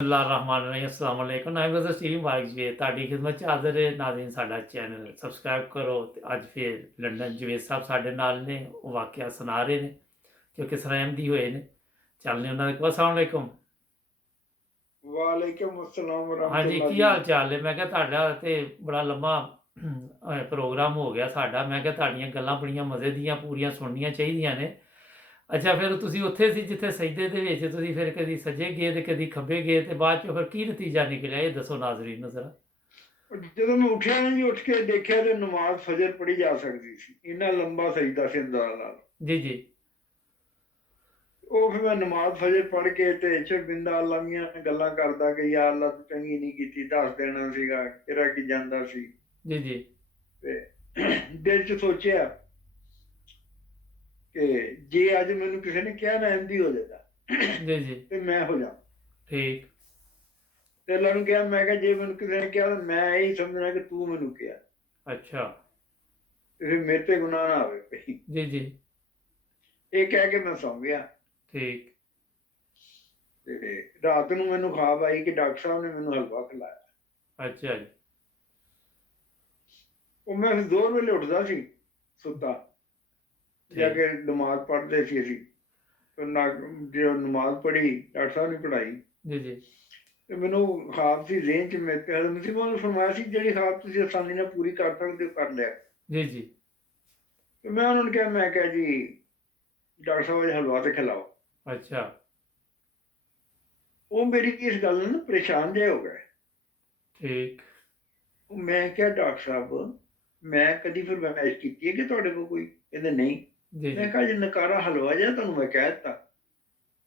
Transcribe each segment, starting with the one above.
ਬਿਸਮਿल्लाहिर्रहमानिर्रहीम अस्सलाम वालेकुम नाइम brother Steve bike जी ਤੁਹਾਡੀ ਖidmat 'ਚ ਹਾਜ਼ਰ ਹੈ ਨਾਜ਼ਰੀਨ ਸਾਡਾ ਚੈਨਲ ਸਬਸਕ੍ਰਾਈਬ ਕਰੋ ਤੇ ਅੱਜ ਫਿਰ ਲੰਡਨ ਜਵੇਦ ਸਾਹਿਬ ਸਾਡੇ ਨਾਲ ਨੇ ਉਹ ਵਾਕਿਆ ਸੁਣਾ ਰਹੇ ਨੇ ਜੋ ਕਿਸ ਤਰ੍ਹਾਂ ਅਹਿਮਦੀ ਹੋਏ ਨੇ ਚੱਲਨੇ ਉਹਨਾਂ ਦੇ ਕੋਲ अस्सलाम वालेकुम वालेकुम अस्सलाम ਹਾਂਜੀ वरहमतुल्लाह ਕੀ जी। ਹਾਲ ਚਾਲ ਹੈ ਮੈਂ ਕਿਹਾ ਤੁਹਾਡਾ ਤੇ ਬੜਾ ਲੰਮਾ ਪ੍ਰੋਗਰਾਮ ਹੋ ਗਿਆ ਸਾਡਾ ਮੈਂ ਕਿਹਾ ਤੁਹਾਡੀਆਂ ਗੱਲਾਂ ਬੜੀਆਂ ਮਜ਼ੇ ਦੀਆਂ ਪੂਰੀਆਂ ਸੁਣਨੀਆਂ ਚਾਹੀਦੀਆਂ ਨੇ ਅੱਛਾ ਫਿਰ ਤੁਸੀਂ ਉੱਥੇ ਸੀ ਜਿੱਥੇ ਸਜਦੇ ਦੇ ਵਿੱਚ ਤੁਸੀਂ ਫਿਰ ਕਦੀ ਸੱਜੇ ਗਏ ਤੇ ਕਦੀ ਖੱਬੇ ਗਏ ਤੇ ਬਾਅਦ ਚੋਂ ਫਿਰ ਕੀ ਨਤੀਜਾ ਨਿਕਲਿਆ ਇਹ ਦੱਸੋ ਨਾਜ਼ਰੀਨ ਨੂੰ ਜ਼ਰਾ ਜਦੋਂ ਮੈਂ ਉੱਠਿਆ ਨਾ ਜੀ, ਉੱਠ ਕੇ ਦੇਖਿਆ ਤੇ ਨਮਾਜ਼ ਫਜਰ ਪੜ੍ਹੀ ਜਾ ਸਕਦੀ ਸੀ, ਇੰਨਾ ਲੰਬਾ ਸਜਦਾ ਸੀ ਅੰਦਰ ਨਾਲ। ਜੀ ਜੀ ਉਹ ਫਿਰ ਮੈਂ ਨਮਾਜ਼ ਫਜਰ ਪੜ੍ਹ ਕੇ ਤੇ ਸ਼ਰਮਿੰਦਾ ਅੱਲਾ ਮੀਆਂ ਨਾਲ ਗੱਲਾਂ ਕਰਦਾ ਕਿ ਯਾ ਅੱਲਾ ਤੂੰ ਚੰਗੀ ਨਹੀਂ ਕੀਤੀ, ਦੱਸ ਦੇਣਾ ਸੀਗਾ ਤੇਰਾ ਕੀ ਜਾਂਦਾ ਸੀ। ਜੀ ਜੀ ਤੇ ਦਿਲ 'ਚ ਸੋਚਿਆ ਕਿ ਜੇ ਅੱਜ ਮੈਨੂੰ ਕਿਸੇ ਨੇ ਕਿਹਾ ਨਾ ਅਹਿਮਦੀ ਹੋ ਜਾਏਗਾ ਜੀ ਜੀ ਤੇ ਮੈਂ ਹੋ ਜਾ। ਠੀਕ ਤੇ ਅੱਲਾ ਨੂੰ ਕਿਹਾ, ਮੈਂ ਕਿਹਾ ਜੇ ਮੈਨੂੰ ਕਿਸੇ ਨੇ ਕਿਹਾ ਤਾਂ ਮੈਂ ਇਹੀ ਸਮਝਣਾ ਕਿ ਤੂੰ ਮੈਨੂੰ ਕਿਹਾ, ਅੱਛਾ ਤੇ ਫਿਰ ਮੇਰੇ ਤੇ ਗੁਨਾਹ ਨਾ ਆਵੇ ਕੋਈ। ਜੀ ਜੀ ਇਹ ਕਹਿ ਕੇ ਮੈਂ ਸੌਂ ਗਿਆ। ਠੀਕ ਤੇ ਰਾਤ ਨੂੰ ਮੈਨੂੰ ਖ਼ਾਬ ਆਈ ਕਿ ਡਾਕਟਰ ਸਾਹਿਬ ਨੇ ਮੈਨੂੰ ਹਲਵਾ ਖਿਲਾਇਆ। ਅੱਛਾ ਜੀ ਉਹ ਮੈਂ ਫਿਰ 2 ਵੇਲੇ ਉੱਠਦਾ ਸੀ ਸੁੱਤਾ, ਜਾ ਠੀਕ ਕੇ ਨਮਾਜ਼ ਪੜ੍ਹਦੇ ਸੀ ਅਸੀਂ। ਤੇ ਜਦੋਂ ਨਮਾਜ਼ ਪੜ੍ਹੀ, ਡਾਕਟਰ ਸਾਹਿਬ ਨੇ ਪੜ੍ਹਾਈ, ਜੀ ਜੀ ਤੇ ਮੈਨੂੰ ਖ਼ਾਬ ਸੀ ਜ਼ਿਹਨ 'ਚ ਮੇਰੇ ਤੇ ਹਜ਼ਰਤ ਮਸੀਹ ਮੌਦ ਨੇ ਫਰਮਾਇਆ ਸੀ ਜਿਹੜੀ ਖ਼ਾਬ ਤੁਸੀਂ ਆਸਾਨੀ ਨਾਲ ਪੂਰੀ ਕਰ ਸਕਦੇ ਹੋ ਕਰ ਲਿਆ। ਜੀ ਜੀ ਤੇ ਮੈਂ ਉਹਨਾਂ ਨੂੰ ਕਿਹਾ, ਮੈਂ ਕਿਹਾ ਜੀ ਡਾਕਟਰ ਸਾਹਿਬ ਅੱਜ ਹਲਵਾ ਤੇ ਖਿਲਾਓ। ਅੱਛਾ ਉਹ ਮੇਰੀ ਇਸ ਗੱਲ ਨਾਲ ਨਾ ਪਰੇਸ਼ਾਨ ਜਿਹੇ ਹੋ ਗਏ। ਠੀਕ ਮੈਂ ਕਿਹਾ ਡਾਕਟਰ ਸਾਹਿਬ ਮੈਂ ਕਦੀ ਫਰਮਾਇਸ਼ ਕੀਤੀ ਹੈ ਕਿ ਤੁਹਾਡੇ ਕੋਲ ਕੋਈ? ਕਹਿੰਦੇ ਨਹੀਂ। ਜੀ ਮੈਂ ਜੀ ਕਿਹਾ ਜੇ ਨਕਾਰਾ ਹਲਵਾ ਜਿਹਾ ਤੁਹਾਨੂੰ ਮੈਂ ਕਹਿ ਦਿੱਤਾ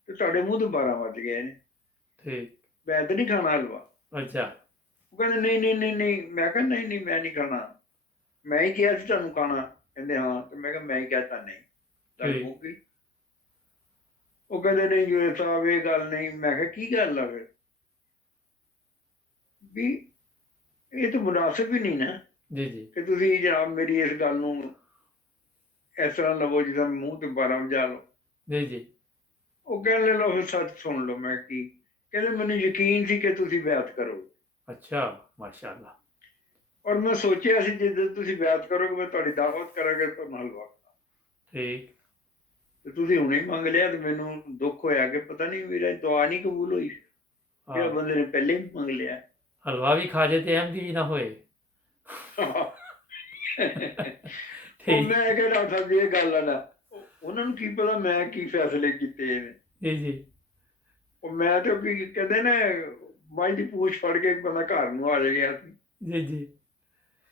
ਤੇ ਤੁਹਾਡੇ ਮੂੰਹ ਤੋਂ 12 ਵੱਜ ਗਏ ਨੇ, ਠੀਕ ਮੈਂ ਤਾਂ ਨਹੀਂ ਖਾਣਾ ਹਲਵਾ। ਅੱਛਾ ਉਹ ਕਹਿੰਦੇ ਨਹੀਂ ਨਹੀਂ ਨਹੀਂ ਨਹੀਂ। ਮੈਂ ਕਿਹਾ ਨਹੀਂ ਨਹੀਂ ਮੈਂ ਨਹੀਂ ਖਾਣਾ, ਮੈਂ ਹੀ ਕਿਹਾ ਸੀ ਤੁਹਾਨੂੰ ਖਾਣਾ। ਕਹਿੰਦੇ ਹਾਂ। ਤੇ ਮੈਂ ਕਿਹਾ ਮੈਂ ਹੀ ਕਹਿਤਾ ਨਹੀਂ, ਗੱਲ ਠੀਕ ਮੁੱਕ ਗਈ। ਉਹ ਕਹਿੰਦੇ ਨਹੀਂ ਜੀ ਸਾਹਿਬ ਇਹ ਗੱਲ ਨਹੀਂ। ਮੈਂ ਕਿਹਾ ਕੀ ਗੱਲ ਆ ਫਿਰ? ਵੀ ਇਹ ਤਾਂ ਮੁਨਾਸਿਬ ਹੀ ਨਹੀਂ ਨਾ ਜੀ ਜੀ ਕਿ ਤੁਸੀਂ ਜਨਾਬ ਮੇਰੀ ਇਸ ਗੱਲ ਨੂੰ ਇਸ ਤਰ੍ਹਾਂ ਲਵੋ ਜਿੱਦਾਂ ਮੂੰਹ ਤੇ 12 ਵਜਾ ਲਓ। ਜੀ ਜੀ ਉਹ ਕਹਿੰਦੇ ਲਓ ਫਿਰ ਸੱਚ ਸੁਣ ਲਓ। ਮੈਂ ਕੀ? ਕਹਿੰਦੇ ਮੈਨੂੰ ਯਕੀਨ ਸੀ ਕਿ ਤੁਸੀਂ ਬੈਅਤ ਕਰੋਗੇ। ਅੱਛਾ ਮਾਸ਼ਾਅੱਲਾ ਔਰ ਮੈਂ ਸੋਚਿਆ ਸੀ ਜਦੋਂ ਤੁਸੀਂ ਬੈਅਤ ਕਰੋਗੇ ਮੈਂ ਤੁਹਾਡੀ ਦਾਵਤ ਕਰਾਂਗਾ ਤੁਹਾਨੂੰ ਹਲਵਾ। ਠੀਕ ਤੇ ਤੁਸੀਂ ਹੁਣੇ ਹੀ ਮੰਗ ਲਿਆ ਤੇ ਮੈਨੂੰ ਦੁੱਖ ਹੋਇਆ ਕਿ ਪਤਾ ਨਹੀਂ ਮੇਰੀ ਦੁਆ ਨਹੀਂ ਕਬੂਲ ਹੋਈ, ਜਿਹੜਾ ਹਾਂ ਬੰਦੇ ਨੇ ਪਹਿਲੇ ਹੀ ਮੰਗ ਲਿਆ। ਹਲਵਾ ਵੀ ਖਾ ਜੇ ਤੇ ਅਹਿਮਦੀ ਵੀ ਨਾ ਹੋਏ ਉਹ ਠੀਕ ਮੈਂ ਕਿਹਾ ਡਾਕਟਰ ਸਾਹਿਬ ਜੀ ਇਹ ਗੱਲ ਆ ਨਾ, ਉਹਨਾਂ ਨੂੰ ਕੀ ਪਤਾ ਮੈਂ ਕੀ ਫੈਸਲੇ ਕੀਤੇ ਨੇ। ਜੀ ਜੀ ਉਹ ਮੈਂ ਤੇ ਕੀ ਕਹਿੰਦੇ ਨੇ ਮਾਈ ਦੀ ਪੂਛ ਫੜ ਕੇ ਬੰਦਾ ਘਰ ਨੂੰ ਆ ਗਿਆ ਸੀ। ਜੀ ਜੀ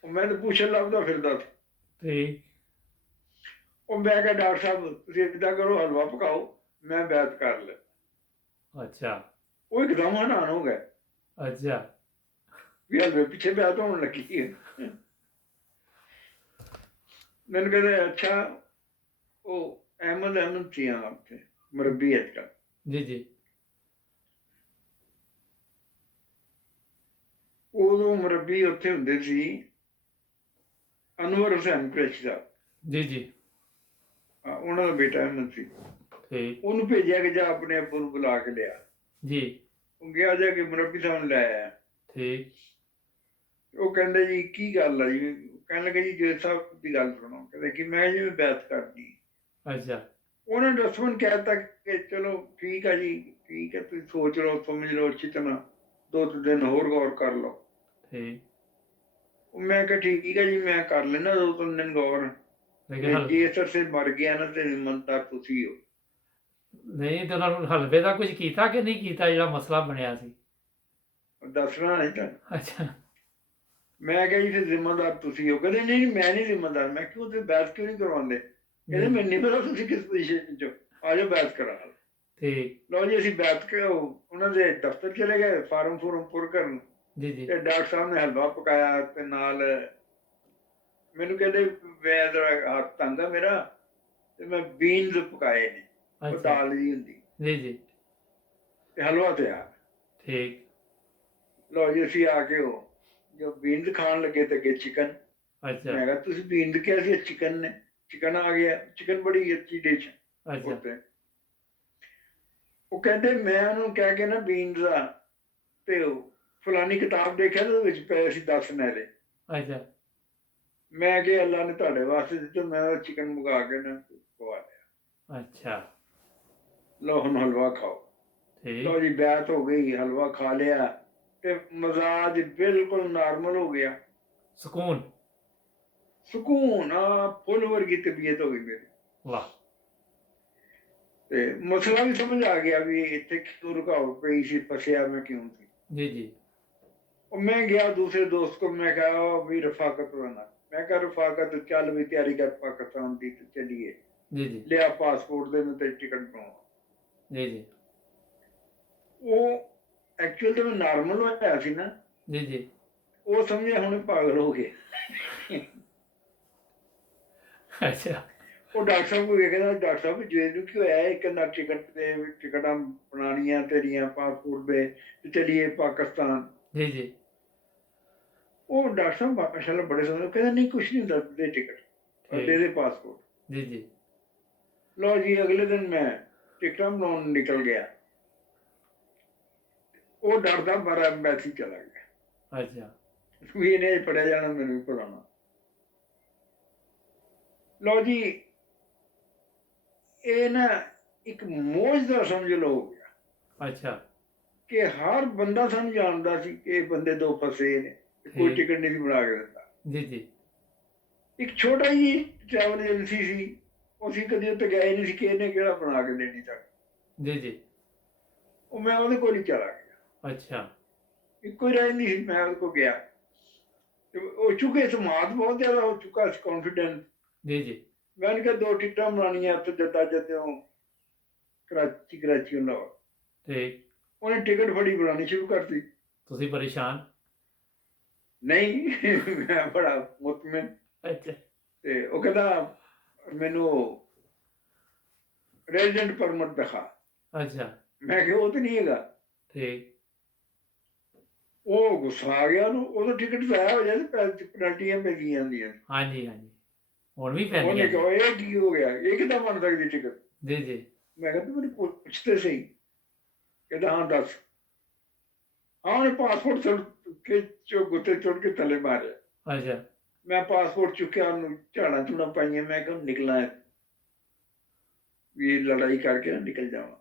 ਉਹ ਮੈਂ ਤਾਂ ਪੁੱਛਣ ਲੱਭਦਾ ਫਿਰਦਾ ਸੀ। ਠੀਕ ਉਹ ਮੈਂ ਕਿਹਾ ਡਾਕਟਰ ਸਾਹਿਬ ਤੁਸੀਂ ਏਦਾਂ ਕਰੋ ਹਲਵਾ ਪਕਾਓ, ਮੈਂ ਬੈਤ ਕਰ ਲੈ। ਅੱਛਾ ਉਹ ਇੱਕਦਮ ਹੈਰਾਨ ਹੋ ਗਏ ਅੱਛਾ ਵੀ ਹਲਵੇ ਪਿੱਛੇ ਬੈਤ ਹੋਣ ਲੱਗੀ ਹੈ। ਮੈਨੂੰ ਕਹਿੰਦੇ ਅੱਛਾ ਉਹ ਅਹਿਮਦ ਸੀ ਉੱਥੇ ਮੁਰੱਬੀ ਹੈ इसका। जी जी ਉਦੋਂ ਮੁਰੱਬੀ ਉੱਥੇ ਹੁੰਦੇ ਸੀ ਅਨਵਰ ਹੁਸੈਨ ਕੁਰੈਸ਼ੀ ਸਾਹਿਬ। जी जी ਉਹਨਾਂ ਦਾ ਬੇਟਾ ਅਹਿਮਦ ਸੀ। ठीक ਉਹਨੂੰ ਭੇਜਿਆ ਕਿ ਜਾ ਆਪਣੇ ਅੱਬੂ ਨੂੰ ਬੁਲਾ ਕੇ ਲਿਆ। जी ਉਹ ਗਿਆ ਜਾ ਕੇ ਮੁਰੱਬੀ ਸਾਹਿਬ ਨੂੰ ਲੈ ਆਇਆ। ठीक ਉਹ ਕਹਿੰਦੇ ਜੀ ਕੀ ਗੱਲ ਆ ਜੀ? ਕਹਿਣ ਲੱਗੇ ਜੀ ਜੇਠ ਸਾਹਿਬ ਦੀ ਗੱਲ ਸੁਣੋ। ਕਹਿੰਦੇ ਕਿ ਮੈਂ ਜਿਵੇਂ ਬੈਤ ਕਰਨੀ। अच्छा ਉਹਨਾਂ ਨੇ ਰਸਮਨ ਕਹਿ ਦਿੱਤਾ ਕਿ ਚਲੋ ਠੀਕ ਆ ਜੀ, ਠੀਕ ਹੈ ਤੁਸੀਂ ਸੋਚ ਲਓ ਸਮਝ ਲਓ ਅੱਛੀ ਤਰ੍ਹਾਂ, 2 ਦਿਨ ਹੋਰ ਗੌਰ ਕਰ ਲਓ। ठीक ਮੈਂ ਕਿਹਾ ਠੀਕ ਹੈ ਜੀ ਮੈਂ ਕਰ ਲੈਣਾ 2-3 ਦਿਨ ਗੌਰ। लेकिन हल ਜੇ ਅਸਰ ਸੇ ਮਰ ਗਿਆ ਨਾ ਤੇ ਹਿੰਮਤਦਾਰ ਤੁਸੀਂ ਹੋ। नहीं तो उन्होंने हलवे का कुछ कीता कि नहीं कीता ਜਿਹੜਾ ਮਸਲਾ ਬਣਿਆ ਸੀ ਦੱਸਣਾ ਨਹੀਂ ਤਾਂ। अच्छा ਮੈਂ ਕਿਹਾ ਜੀ ਫਿਰ ਜ਼ਿੰਮੇਦਾਰ ਤੁਸੀਂ ਹੋ। ਕਹਿੰਦੇ ਨਹੀਂ ਨਹੀਂ ਮੈਂ ਨਹੀਂ ਜ਼ਿੰਮੇਦਾਰ। ਮੈਂ ਕਿਉਂ ਤੇ ਬਹਿਸ ਕਿਉਂ ਨਹੀਂ ਕਰਵਾਉਂਦੇ? ਕਹਿੰਦੇ जी ਮੈਨੂੰ ਨਹੀਂ ਪਤਾ ਤੁਸੀਂ ਕਿਸ ਪੋਜੀਸ਼ਨ 'ਚ ਹੋ, ਆ ਜਾਓ ਬਹਿਸ ਕਰਾ ਲਓ। ठीक ਲਓ ਜੀ ਅਸੀਂ ਬੈਠ ਕੇ ਉਹਨਾਂ ਦੇ ਦਫ਼ਤਰ ਚਲੇ ਗਏ ਫਾਰਮ ਪੁਰ ਕਰਨ। जी जी ਤੇ ਡਾਕਟਰ ਸਾਹਿਬ ਨੇ ਹਲਵਾ ਪਕਾਇਆ ਤੇ ਨਾਲ ਮੈਨੂੰ ਕਹਿੰਦੇ ਮੈਂ ਜਰਾ ਹੱਥ ਤੰਗ ਆ ਮੇਰਾ ਤੇ ਮੈਂ ਬੀਨਸ ਪਕਾਏ ਨੇ, ਉਹ अच्छा ਦਾਲ ਜੀ ਹੁੰਦੀ, जी जी ਤੇ ਹਲਵਾ ਤਿਆਰ। ठीक ਲਓ ਜੀ ਅਸੀਂ ਆ ਕੇ ਉਹ ਜੋ ਬੀਨਸ ਖਾਣ ਲੱਗੇ ਤੇ ਅੱਗੇ ਚਿਕਨ। अच्छा ਮੈਂ ਕਿਹਾ ਤੁਸੀਂ ਬੀਨਸ ਕਿਹਾ ਸੀ ਚਿਕਨ ਨੇ? ਚਿਕਨ ਆ ਗਿਆ। ਚਿਕਨ ਬੜੀ ਅੱਛੀ ਡਿਸ਼ अच्छा ਉੱਥੇ। ਉਹ ਕਹਿੰਦੇ ਮੈਂ ਉਹਨੂੰ ਕਹਿ ਕੇ ਨਾ ਬੀਨਸ ਦਾ ਤੇ ਉਹ ਫਲਾਨੀ ਕਿਤਾਬ ਦੇਖਿਆ ਤੇ ਉਹਦੇ ਵਿੱਚ ਪਏ ਸੀ 10 ਨਾਰੇ। ਅੱਛਾ, ਮੈਂ ਕਿਹਾ ਅੱਲਾ ਨੇ ਤੁਹਾਡੇ ਵਾਸਤੇ ਦਿੱਤੇ, ਮੈਂ ਚਿਕਨ ਮੰਗਾ ਕੇ ਨਾ ਖਵਾ ਲਿਆ। ਅੱਛਾ, ਲਓ ਹੁਣ ਹਲਵਾ ਖਾਓ। ਲਓ ਠੀਕ, ਜੀ ਬੈਤ ਹੋ ਗਈ, ਹਲਵਾ ਖਾ ਲਿਆ ਤੇ ਮਜ਼ਾਜ ਬਿਲਕੁਲ ਨਾਰਮਲ ਹੋ ਗਿਆ। ਸਕੂਨ, ਸਕੂਨ ਆ, ਫੁੱਲ ਵਰਗੀ ਤਬੀਅਤ ਹੋ ਗਈ ਮੇਰੀ। ਵਾਹ! ਤੇ ਮਸਲਾ ਵੀ ਸਮਝ ਆ ਗਿਆ ਵੀ ਇੱਥੇ ਕਿਉਂ ਰੁਕਾਵਟ ਪਈ ਸੀ, ਫਸਿਆ ਮੈਂ ਕਿਉਂ ਸੀ। जी, जी, और मैं गया दूसरे दोस्त को, मैं कहा भी रफाकत बना, मैं कहा रफाकत चल भी तैयारी कर पाकिस्तान की, तो चलिए जी, जी, लिया पासपोर्ट दे, मैं तेरी टिकट बनाऊंगा। जी, जी, वो एक्चुअल तो मैं नॉर्मल होया सी ना, जी, जी, वो समझे हुणे पागल हो गए। अच्छा, ਉਹ ਡਾਕਟਰ ਸਾਹਿਬ ਨੂੰ ਕਹਿੰਦਾ, ਡਾਕਟਰ ਸਾਹਿਬ ਜੇ ਨੂੰ ਕੀ ਹੋਇਆ, ਇਹ ਕਹਿੰਦਾ ਟਿਕਟਾਂ ਬਣਾਉਣੀਆਂ ਤੇਰੀਆਂ ਪਾਸਪੋਰਟ ਦੇ, ਤੇ ਚਲੀਏ ਪਾਕਿਸਤਾਨ। जी, जी, ਉਹ ਡਾਕਟਰ ਸਾਹਿਬ ਮਾਸ਼ਾਅੱਲਾ ਬੜੇ ਸੋਹਣੇ, ਕਹਿੰਦਾ ਨਹੀਂ ਕੁਛ ਨਹੀਂ ਹੁੰਦਾ, ਦੇ ਟਿਕਟ और दे ठीक, दे पासपोर्ट। जी, जी, लो जी अगले दिन मैं टिकटा बनाने निकल गया, वो डरदा मारा एम्बेसी चला गया अच्छा, भी इन्हें पढ़िया जाना, मैंने भी पढ़ाना। लो जी ये ना एक मौजदा समझ लो हो गया अच्छा, कि हर बंदा सानू जानदा सी कि ये बंदे दो फसे ने, कोई ठीक, टिकट नहीं बना के दिता। जी, जी, एक छोटा जी ट्रैवल एजेंसी सी, ਅਸੀਂ ਕਦੇ ਉੱਤੇ ਗਏ ਨਹੀਂ ਸੀ ਕਿ ਇਹਨੇ ਕਿਹੜਾ ਬਣਾ ਕੇ ਦੇਣੀ ਸਾਨੂੰ। जी, जी, ਉਹ ਮੈਂ ਉਹਦੇ ਕੋਲ ਹੀ ਚਲਾ ਗਿਆ, अच्छा, ਇੱਕੋ ਹੀ ਰਹਿ ਨਹੀਂ ਸੀ, ਮੈਂ ਉਹਦੇ ਕੋਲ ਗਿਆ ਤੇ ਉਹ ਚੁੱਕੇ ਸਮਾਦ ਬਹੁਤ ਜ਼ਿਆਦਾ ਹੋ ਚੁੱਕਾ ਸੀ, ਕੌਨਫੀਡੈਂਸ। जी, जी, ਮੈਂ ਉਹਨੂੰ ਕਿਹਾ 2 ਟਿਕਟਾਂ ਬਣਾਉਣੀਆਂ ਉੱਥੇ ਜੱਦਾ ਜੱਦਿਓਂ ਕਰਾਚੀ ਲਾਹੌਰ। ठीक, ਉਹਨੇ ਟਿਕਟ ਫੜੀ ਬਣਾਉਣੀ ਸ਼ੁਰੂ ਕਰਤੀ। तुसी परेशान, ਨਹੀਂ ਮੈਂ ਬੜਾ ਮੁਤਮਿਨ। अच्छा, ਤੇ ਉਹ ਕਹਿੰਦਾ ਮੈਨੂੰ ਰੈਜ਼ੀਡੈਂਟ ਪਰਮਿਟ ਦਿਖਾ। अच्छा, ਮੈਂ ਕਿਹਾ ਉਹ ਤਾਂ ਨਹੀਂ ਹੈਗਾ। ठीक, ਉਹ ਗੁੱਸਾ ਆ ਗਿਆ ਉਹਨੂੰ, ਉਦੋਂ ਟਿਕਟ ਜ਼ਾਇਆ ਹੋ ਜਾਏ ਤੇ ਪੈਨਲਟੀਆਂ ਪੈਂਦੀਆਂ ਹੁੰਦੀਆਂ। हाँ जी, हाँ जी, हुण भी ਉਹਨੇ पैंदियां ਕਿਹਾ ਇਹ ਕੀ ਹੋ ਗਿਆ, ਇਹ ਕਿੱਦਾਂ ਬਣ ਸਕਦੀ ਟਿਕਟ। जी, जी, ਮੈਂ ਕਿਹਾ ਤੂੰ ਮੈਨੂੰ ਪੁੱਛ ਤੇ ਸਹੀ। ਕਹਿੰਦਾ ਹਾਂ ਦੱਸ। ਹਾਂ ਉਹਨੇ ਪਾਸਪੋਰਟ ਕੇ ਗੁੱਤੇ ਚੁੜ ਕੇ ਥੱਲੇ ਮਾਰਿਆ। अच्छा, ਮੈਂ ਪਾਸਪੋਰਟ ਚੁੱਕਿਆ, ਉਹਨੂੰ ਝਾੜਾਂ ਝੂੜਾਂ ਪਾਈਆਂ, ਮੈਂ ਕਿਹਾ ਨਿਕਲਣਾ ਵੀ ਇਹ ਲੜਾਈ ਕਰਕੇ ਨਾ ਨਿਕਲ ਜਾਵਾਂ।